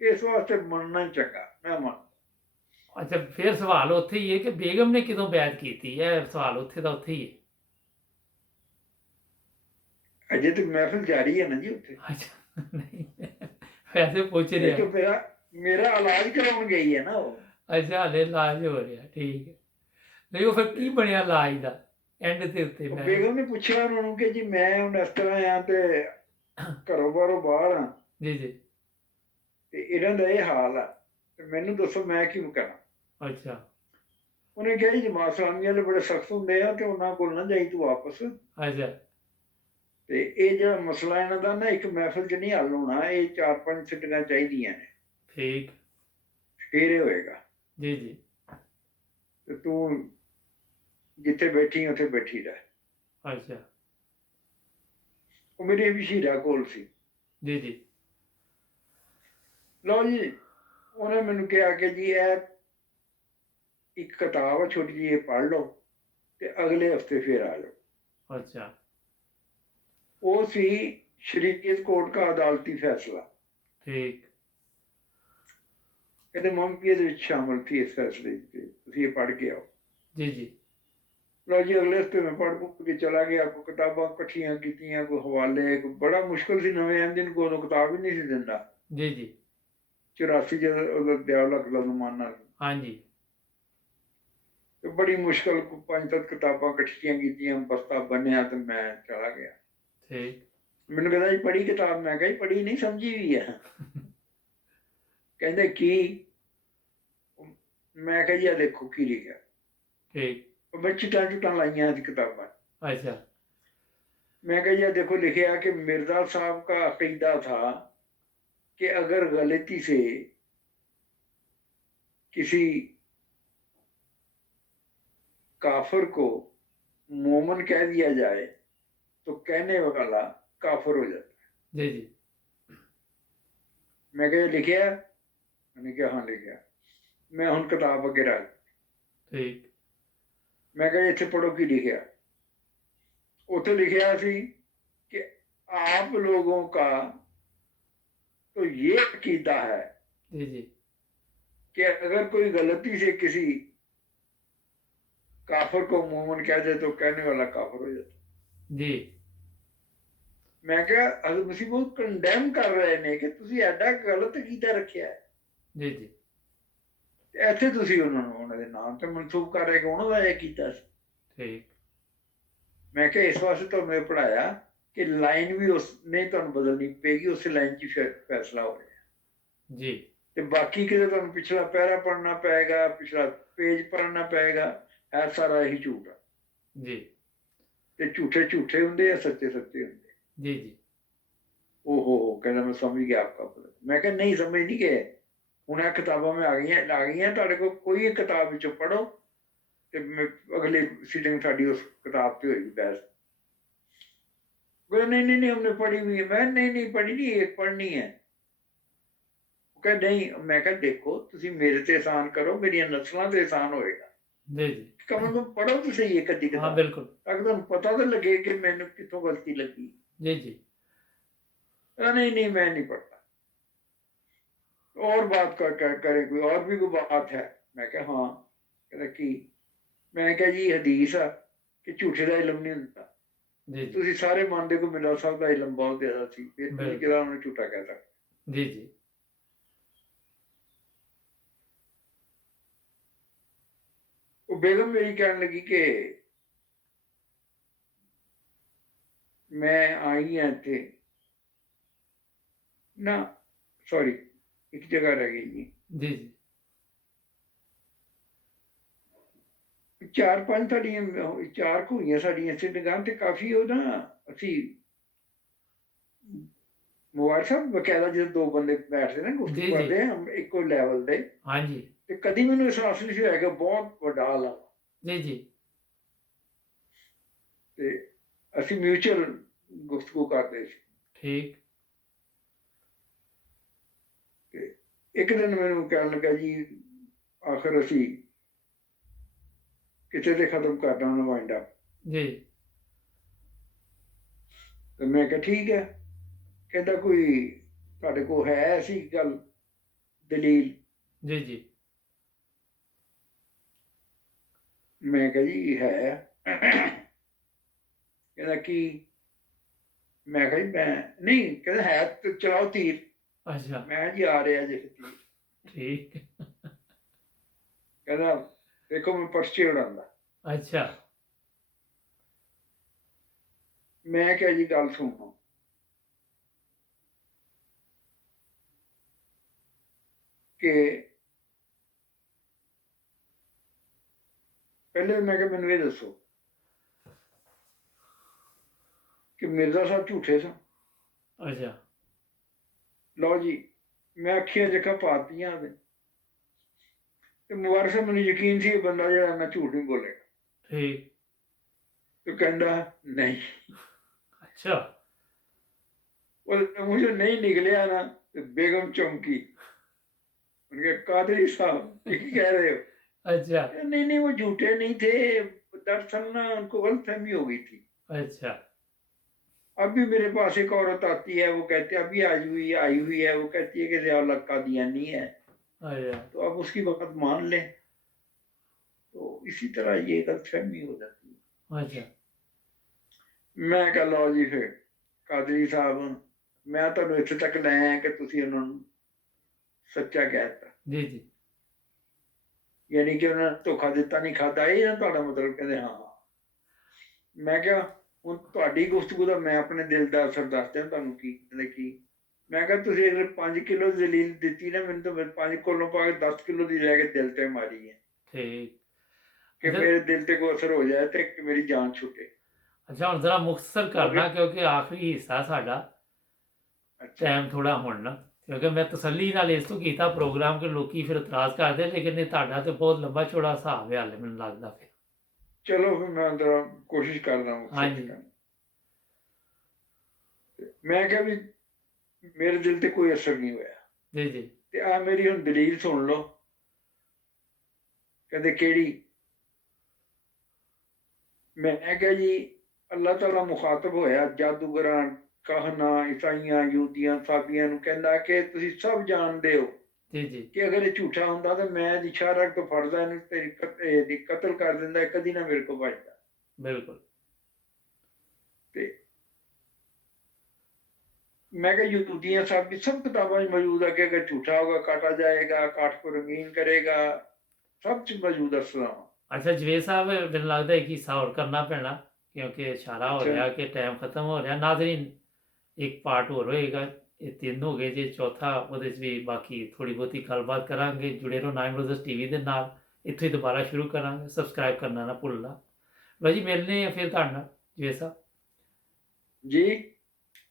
ਇਸ ਵਾਸਤੇ ਮੰਨਣਾ ਹੀ ਚੰਗਾ, ਮੈਂ ਮੰਨ। ਅੱਛਾ, ਫਿਰ ਸਵਾਲ ਉੱਥੇ ਹੀ ਹੈ ਕਿ ਬੇਗਮ ਨੇ ਕਿਦੋਂ ਬੈਅਤ ਕੀਤੀ? ਇਹ ਸਵਾਲ ਉੱਥੇ ਦਾ ਉੱਥੇ ਹੀ ਹੈ। ਅਜੇ ਤੱਕ ਮਹਿਫਿਲ ਜਾਰੀ ਹੈ ਨਾ ਜੀ ਉੱਥੇ। ਅੱਛਾ ਨਹੀਂ, ਵੈਸੇ ਪੁੱਛ ਰਿਹਾ। ਕਿ ਮੇਰਾ ਇਲਾਜ ਕਰਾਉਣ ਗਈ ਹੈ ਨਾ ਉਹ। ਅੱਛਾ ਹਲੇ ਇਲਾਜ ਹੋ ਰਿਹਾ, ਠੀਕ ਹੈ। ਨਹੀਂ ਉਹ ਫਿਰ ਕੀ ਬਣਿਆ ਇਲਾਜ ਦਾ ਐਂਡ ਦੇ ਉੱਤੇ? ਉਹ ਮੈਂ ਬੇਗਮ ਨੇ ਪੁੱਛਿਆ ਉਹਨਾਂ ਨੂੰ ਕਿ ਜੀ ਮੈਂ ਹੁਣ ਇਸ ਤਰ੍ਹਾਂ ਆ ਤੇ ਘਰੋਂ ਬਾਹਰੋਂ ਬਾਹਰ ਆ ਜੀ ਜੀ ਤੇ ਇਹਨਾਂ ਦਾ ਇਹ ਹਾਲ ਆ, ਤੇ ਮੈਨੂੰ ਦੱਸੋ ਮੈਂ ਕਿਉਂ ਕਰਾਂ। ਅੱਛਾ ਉਹਨੇ ਕਿਹਾ ਜੀ ਜਮਾਤ ਇਸਲਾਮੀ ਵਾਲੇ ਬੜੇ ਸਖਤ ਹੁੰਦੇ ਆ ਤੇ ਉਹਨਾਂ ਕੋਲ ਨਾ ਜਾਈ ਤੂੰ ਵਾਪਸ। ਅੱਛਾ ਤੇ ਇਹ ਜਿਹੜਾ ਮਸਲਾ ਇਹਨਾਂ ਦਾ ਨਾ ਇੱਕ ਮਹਿਫਿਲ 'ਚ ਨਹੀਂ ਹੱਲ ਹੋਣਾ, ਇਹ 4-5 ਸਿੱਟੀਆਂ ਚਾਹੀਦੀਆਂ ਨੇ, ਠੀਕ ਫੇਰ ਇਹ ਹੋਏਗਾ। ਜੀ ਜੀ ਤੇ ਤੂੰ ਜਿੱਥੇ ਬੈਠੀ ਉੱਥੇ ਬੈਠੀ ਰਹਿ। ਅੱਛਾ ਉਹ ਮੇਰੀ ਵਸ਼ੀਰਾ ਕੋਲ ਸੀ। ਜੀ ਜੀ ਲਓ ਜੀ, ਉਹਨੇ ਮੈਨੂੰ ਕਿਹਾ ਕਿ ਜੀ ਇਹ ਇੱਕ ਕਿਤਾਬ ਆ ਛੋਟੀ ਜਿਹੀ, ਇਹ ਪੜ੍ਹ ਲਓ ਤੇ ਅਗਲੇ ਹਫਤੇ ਫੇਰ ਆ ਜਾਓ। ਅੱਛਾ ਉਹ ਸੀ ਸ਼ਰੀਅਤ ਕੋਰਟ ਦਾ ਅਦਾਲਤੀ ਫੈਸਲਾ। ਠੀਕ ਕਹਿੰਦੇ ਮੰਮੀ ਇਹਦੇ ਵਿੱਚ ਸ਼ਾਮਲ ਥੀ ਇਸ ਫੈਸਲੇ 'ਚ, ਤੁਸੀਂ ਇਹ ਪੜ੍ਹ ਕੇ ਆਓ। ਜੀ ਜੀ ਲਓ ਜੀ, ਅਗਲੇ ਹਫਤੇ ਮੈਂ ਪੜ੍ਹ ਕੇ ਚਲਾ ਗਿਆ। ਕੋਈ ਕਿਤਾਬਾਂ ਇਕੱਠੀਆਂ ਕੀਤੀਆਂ, ਕੋਈ ਹਵਾਲੇ, ਕੋਈ ਬੜਾ ਮੁਸ਼ਕਿਲ ਸੀ। ਨਵੇਂ ਇੰਜਨ ਕੋਈ ਉਦੋਂ ਕਿਤਾਬ ਹੀ ਨਹੀਂ ਸੀ ਦਿੰਦਾ। ਜੀ ਜੀ 84 ਜਦੋਂ ਉਹਦਾ ਦਿਆਲਕ ਦਾ ਜ਼ਮਾਨਾ ਸੀ, ਹਾਂਜੀ ਤੇ ਬੜੀ ਮੁਸ਼ਕਿਲ 5-7 ਕਿਤਾਬਾਂ ਇਕੱਠੀਆਂ ਕੀਤੀਆਂ, ਬਸਤਾ ਬੰਨਿਆ ਤੇ ਮੈਂ ਚਲਾ ਗਿਆ। ਠੀਕ ਮੈਨੂੰ ਕਹਿੰਦਾ ਜੀ ਪੜ੍ਹੀ ਕਿਤਾਬ? ਮੈਂ ਕਿਹਾ ਜੀ ਪੜ੍ਹੀ ਨਹੀਂ, ਸਮਝੀ ਵੀ ਆ। ਕਹਿੰਦੇ ਕੀ? ਮੈਂ ਕਿਹਾ ਜੀ ਆ ਦੇਖੋ ਕੀ ਲਿਖਿਆ। ਠੀਕ ਮੈਂ ਚਿੱਟਾਂ ਲਾਈਆਂ ਸੀ ਕਿਤਾਬਾਂ। अच्छा मैं कहा यह देखो लिखे कि मिर्जा साहब का अकीदा था कि अगर गलती से किसी काफिर को मोमन कह दिया जाए तो कहने वाला काफिर हो जाता है। जी जी मैं कहा लिखे? मैंने कहा हाँ लिखे। मैं हुन किताब अगे रख। ठीक मैं कहा इत्थे पढ़ो की लिखा। उत्थे लिखा सी कि आप लोगों का तो ये अकीदा है जी जी कि अगर कोई गलती से किसी काफिर को मोमन कह दे तो कहने वाला काफिर हो जाता। जी मैं क्या हज़रत मसीह को कंडेम कर रहे ने कि तुसी एडा गलत कीता रखिया है। जी जी ਇੱਥੇ ਤੁਸੀਂ ਉਹਨਾਂ ਦੇ ਨਾਮ ਤੇ ਮਨਸੂਬ ਕਰ ਰਹੇ ਕਿ ਉਹਨਾਂ ਦਾ ਇਹ ਕੀਤਾ ਸੀ। ठीक ਮੈਂ ਕਿਹਾ ਇਸ ਵਾਸਤੇ ਤੁਹਾਨੂੰ ਇਹ ਪੜਾਇਆ ਕਿ ਲਾਈਨ ਵੀ ਉਸ ਨਹੀਂ ਤੁਹਾਨੂੰ ਬਦਲਣੀ ਪਏਗੀ, ਉਸੇ ਲਾਈਨ 'ਚ ਫਿਰ ਫੈਸਲਾ ਹੋ ਰਿਹਾ। ਜੀ ਤੇ ਬਾਕੀ ਕਿਤੇ ਤੁਹਾਨੂੰ ਪਿਛਲਾ ਪੈਰਾ ਪੜ੍ਹਨਾ ਪਏਗਾ, ਪਿਛਲਾ ਪੇਜ ਪੜ੍ਹਨਾ ਪਏਗਾ, ਇਹ ਸਾਰਾ ਇਹੀ ਝੂਠ ਆ। ਜੀ ਤੇ ਝੂਠੇ ਝੂਠੇ ਹੁੰਦੇ ਆ, ਸੱਚੇ ਸੱਚੇ ਹੁੰਦੇ ਆ। ਜੀ ਜੀ ਉਹ ਕਹਿੰਦਾ ਮੈਂ ਸਮਝ ਗਿਆ ਆਪਕਾ ਪ੍ਰश्न। ਮੈਂ ਕਿਹਾ ਨਹੀਂ ਸਮਝ ਨਹੀਂ ਗਏ, ਹੁਣ ਇਹ ਕਿਤਾਬਾਂ ਮੈਂ ਆ ਗਈਆਂ ਤੁਹਾਡੇ ਕੋਲ, ਕੋਈ ਇੱਕ ਕਿਤਾਬ ਵਿੱਚੋਂ ਪੜ੍ਹੋ ਤੇ ਅਗਲੀ ਸੀਟਿੰਗ ਸਾਡੀ ਉਸ किताब पे होगी बहस। बोले नहीं नहीं नहीं हमने पढ़ी हुई है। मैं नहीं नहीं पढ़ी नहीं, एक पढ़नी है। वो कहा नहीं। मैं कहा देखो तुसी मेरे ते एहसान करो, मेरी नस्लों ते एहसान होएगा। जी जी कम से कम पढ़ो तो सही एक अद्धी हाँ किताब, बिल्कुल ताकि तुहानू पता तो लगे कि मैंने कितों गलती लगी। जी जी नहीं नहीं मैं नहीं पढ़ता। और बात करें, कोई और भी कोई बात है? मैं कहा हाँ। कहता की? मैं कहा जी हदीस आ कि झूठे का इलम नहीं होता। जी जी ਤੁਸੀਂ ਸਾਰੇ ਮੰਨਦੇ ਕੋ ਮਿਲਾ ਸਾਹਿਬ ਦਾ ਇਲਮ ਬਹੁਤ ਜ਼ਿਆਦਾ ਸੀ, ਫਿਰ ਤੁਸੀਂ ਬਿਲਕੁਲ। ਕਿਹੜਾ ਉਹਨੂੰ ਝੂਠਾ ਕਹਿ ਸਕਦੇ? जी जी ਉਹ ਬੇਗਮ ਮੇਰੀ ਕਹਿਣ ਲੱਗੀ ਕਿ ਮੈਂ ਆਈ ਹਾਂ ਇੱਥੇ ਨਾ, ਸੌਰੀ ਇੱਕ ਜਗ੍ਹਾ ਰਹਿ ਗਈ ਜੀ। जी जी ਚਾਰ ਪੰਜ ਸਾਡੀਆਂ ਚਾਰ ਕੁ ਹੋਈਆਂ ਸਾਡੀਆਂ ਸਿੱਧਗਾਂ ਤੇ ਕਾਫੀ ਉਹ ਨਾ ਅਸੀਂ ਮੁਬਾਰਕ ਸਾਹਿਬ ਬਕਾਇਦਾ ਜਦੋਂ ਦੋ ਬੰਦੇ ਬੈਠਦੇ ਨਾ ਜੀ, ਗੁਫ਼ਤਗੂ ਜੀ। ਕਰਦੇ ਆ ਇੱਕੋ ਲੈਵਲ ਦੇ, हाँ जी ਤੇ ਕਦੀ ਮੈਨੂੰ ਅਹਿਸਾਸ ਨਹੀਂ ਸੀ ਹੋਇਆ ਕਿ ਬਹੁਤ ਵੱਡਾ ਆਲਾ जी जी ਤੇ ਅਸੀਂ ਮਿਊਚੁਅਲ ਗੁਫ਼ਤਗੂ ਕਰਦੇ ਸੀ। ठीक ਇੱਕ ਦਿਨ ਮੈਨੂੰ ਕਹਿਣ ਲੱਗਾ ਜੀ ਆਖਰ ਅਸੀਂ ਕਿਤੇ ਤੇ ਖਤਮ ਕਰਨਾ ਉਹਨੂੰ ਵਾਈਂਡ ਅਪ। जी ਤੇ ਮੈਂ ਕਿਹਾ ਠੀਕ ਹੈ। ਕਹਿੰਦਾ ਕੋਈ ਤੁਹਾਡੇ ਕੋਲ ਹੈ ਐਸੀ ਗੱਲ ਦਲੀਲ? जी जी ਮੈਂ ਕਿਹਾ ਜੀ ਹੈ। ਕਹਿੰਦਾ ਕੀ? ਮੈਂ ਕਿਹਾ ਜੀ ਮੈਂ ਨਹੀਂ। ਕਹਿੰਦਾ ਹੈ ਤੇ ਚਲਾਓ ਤੀਰ। अच्छा ਮੈਂ ਕਿਹਾ ਜੀ ਆ ਰਿਹਾ ਜੇ ਤੀਰ। ठीक ਕਹਿੰਦਾ ਦੇਖੋ ਮੈਂ ਪਰਚੇ ਉਡਾਉਂਦਾ। अच्छा ਮੈਂ ਕਿਹਾ ਜੀ ਗੱਲ ਸੁਣੋ, ਕਿ ਪਹਿਲੇ ਮੈਂ ਕਿਹਾ ਮੈਨੂੰ ਇਹ ਦੱਸੋ ਕਿ ਮਿਰਜ਼ਾ ਸਾਹਿਬ ਝੂਠੇ ਸਨ? अच्छा ਲਓ ਜੀ ਮੈਂ ਅੱਖੀਆਂ ਜੱਖਾਂ ਪਾਤੀਆਂ ਤੇ ਮੁਬਾਰਕ ਸਾਹਿਬ ਮੈਨੂੰ ਯਕੀਨ ਸੀ ਇਹ ਬੰਦਾ ਜਿਹੜਾ ਮੈਂ ਝੂਠ ਨਹੀਂ ਬੋਲੇਗਾ। ठीक तो कहता नहीं। अच्छा और मुझे नहीं निकलिया ना तो बेगम चौंकी। उनके कादरी साहब ये कह रहे हो? अच्छा नहीं नहीं वो झूठे नहीं थे, दरअसल ना उनको गलतफहमी हो गई थी। अच्छा अब भी मेरे पास एक औरत आती है, वो कहती है अभी आई हुई है, वो कहती है कि ज़ियाउल हक कादियानी है, अच्छा तो अब उसकी बात मान लें। तो इसी तरह ये गलतफहमी हो जाती है। अच्छा मैं कह लो जी फिर कादरी साहब मैं ਤੁਹਾਨੂੰ ਇੱਥੇ ਤੱਕ ਲੈ ਆਇਆ ਕਿ ਤੁਸੀਂ ਉਹਨਾਂ ਨੂੰ ਸੱਚਾ ਕਹਿ ਦਿੱਤਾ, जी जी ਯਾਨੀ ਕਿ ਉਹਨਾਂ ਨੇ ਧੋਖਾ ਦਿੱਤਾ ਨਹੀਂ, ਖਾਦਾ, ਇਹ ਨਾ ਤੁਹਾਡਾ ਮਤਲਬ? ਕਹਿੰਦੇ ਹਾਂ ਹਾਂ। ਮੈਂ ਕਿਹਾ ਹੁਣ ਤੁਹਾਡੀ ਗੁਫ਼ਤਗੂ ਦਾ ਮੈਂ ਆਪਣੇ ਦਿਲ ਦਾ ਅਸਰ ਦੱਸਦਾ ਤੁਹਾਨੂੰ। ਕੀ ਕਹਿੰਦੇ ਕੀ? ਮੈਂ ਕਿਹਾ ਤੁਸੀਂ ਅਗਰ 5 ਕਿਲੋ ਦਲੀਲ ਦਿੱਤੀ ਨਾ ਮੈਨੂੰ, ਤਾਂ ਮੈਂ 5 ਕਿਲੋ ਪਾ ਕੇ 10 ਕਿਲੋ ਦੀ ਲੈ ਕੇ ਦਿਲ ਤੇ ਮਾਰੀ ਹੈ ठीक ਕਿ अच्छा ਮੇਰੇ ਦਿਲ ਤੇ ਕੋਈ ਅਸਰ ਹੋ ਜਾਏ ਤੇ ਕਿ ਮੇਰੀ ਜਾਨ ਛੁੱਟੇ। अच्छा ਹੁਣ ਜ਼ਰਾ ਮੁਖਤਸਰ ਕਰਨਾ ਕਿਉਂਕਿ ਆਖਰੀ ਹਿੱਸਾ ਸਾਡਾ ਅੱਛਾ ਟਾਈਮ ਥੋੜਾ ਹੁਣ ਨਾ, ਕਿਉਂਕਿ ਮੈਂ ਤਸੱਲੀ ਨਾਲ ਇਸ ਤੋਂ ਕੀਤਾ ਪ੍ਰੋਗਰਾਮ ਕਿ ਲੋਕੀ ਫਿਰ ਇਤਰਾਜ਼ ਕਰਦੇ, ਲੇਕਿਨ ਇਹ ਤੁਹਾਡਾ ਤੇ ਬਹੁਤ ਲੰਬਾ ਚੌੜਾ ਹਿਸਾਬ ਹੈ ਹਾਲੇ ਮੈਨੂੰ ਲੱਗਦਾ ਫਿਰ। ਚਲੋ ਫਿਰ ਮੈਂ ਅੰਦਰ ਕੋਸ਼ਿਸ਼ ਕਰਦਾ ਹਾਂ। ਹਾਂਜੀ। ਮੈਂ ਕਿਹਾ ਵੀ ਮੇਰੇ ਦਿਲ ਤੇ ਕੋਈ ਅਸਰ ਨਹੀਂ ਹੋਇਆ ਜੀ ਜੀ ਤੇ ਆ ਮੇਰੀ ਹੁਣ ਦਲੀਲ ਸੁਣ ਲਓ। ਕਹਿੰਦੇ ਕਿਹੜੀ? ਮੈਂ ਕਿਹਾ ਜੀ ਅੱਲਾਹ ਤਾਲਾ ਮੁਖਾਤਬ ਹੋਇਆ ਜਾਦੂਗਰਾਂ, ਕਾਹਨਾ, ਈਸਾਈਆਂ, ਯਹੂਦੀਆਂ, ਸਾਬੀਆਂ ਨੂੰ, ਕਹਿੰਦਾ ਕਿ ਤੁਸੀਂ ਸਭ ਜਾਣਦੇ ਹੋ ਜੀ ਜੀ ਕਿ ਅਗਰ ਇਹ ਝੂਠਾ ਹੁੰਦਾ ਤਾਂ ਮੈਂ ਇਹਦੀ ਸ਼ਾਰਕ ਤੋਂ ਫੜਦਾ ਇਹਨੂੰ ਤੇ ਕਤਲ ਕਰ ਦਿੰਦਾ, ਕਦੀ ਨਾ ਮੇਰੇ ਕੋਲ ਬਚਦਾ। ਬਿਲਕੁਲ ਤੇ मैं क्या यहूदियां साहब की सब किताबों में मौजूद है कि अगर झूठा होगा काटा जाएगा, काट को रंगीन करेगा, सब च मौजूद है सलाम। ਅੱਛਾ ਜਵੇਦ ਸਾਹਿਬ ਮੈਨੂੰ ਲੱਗਦਾ ਇੱਕ ਹਿੱਸਾ ਹੋਰ ਕਰਨਾ ਪੈਣਾ, ਕਿਉਂਕਿ ਇਸ਼ਾਰਾ ਹੋ ਅੱਛਾ ਰਿਹਾ ਕਿ ਟਾਈਮ ਖਤਮ ਹੋ ਰਿਹਾ। ਨਾਜ਼ਰੀਨ, ਇੱਕ ਪਾਰਟ ਹੋਰ ਹੋਏਗਾ, ਇਹ 3 ਹੋ ਗਏ ਜੇ, ਚੌਥਾ ਉਹਦੇ 'ਚ ਵੀ ਬਾਕੀ ਥੋੜ੍ਹੀ ਬਹੁਤੀ ਗੱਲਬਾਤ ਕਰਾਂਗੇ। ਜੁੜੇ ਰਹੋ ਨਾਈਨ ਬ੍ਰਦਰਜ਼ ਟੀਵੀ ਦੇ ਨਾਲ। ਇੱਥੋਂ ਹੀ ਦੁਬਾਰਾ ਸ਼ੁਰੂ ਕਰਾਂਗੇ। ਸਬਸਕ੍ਰਾਈਬ ਕਰਨਾ ਨਾ ਭੁੱਲਣਾ। ਲਓ ਜੀ, ਮਿਲਦੇ ਹਾਂ ਫਿਰ ਤੁਹਾਡੇ ਨਾਲ ਜਵੇਦ ਸਾਹਿਬ। ਜੀ।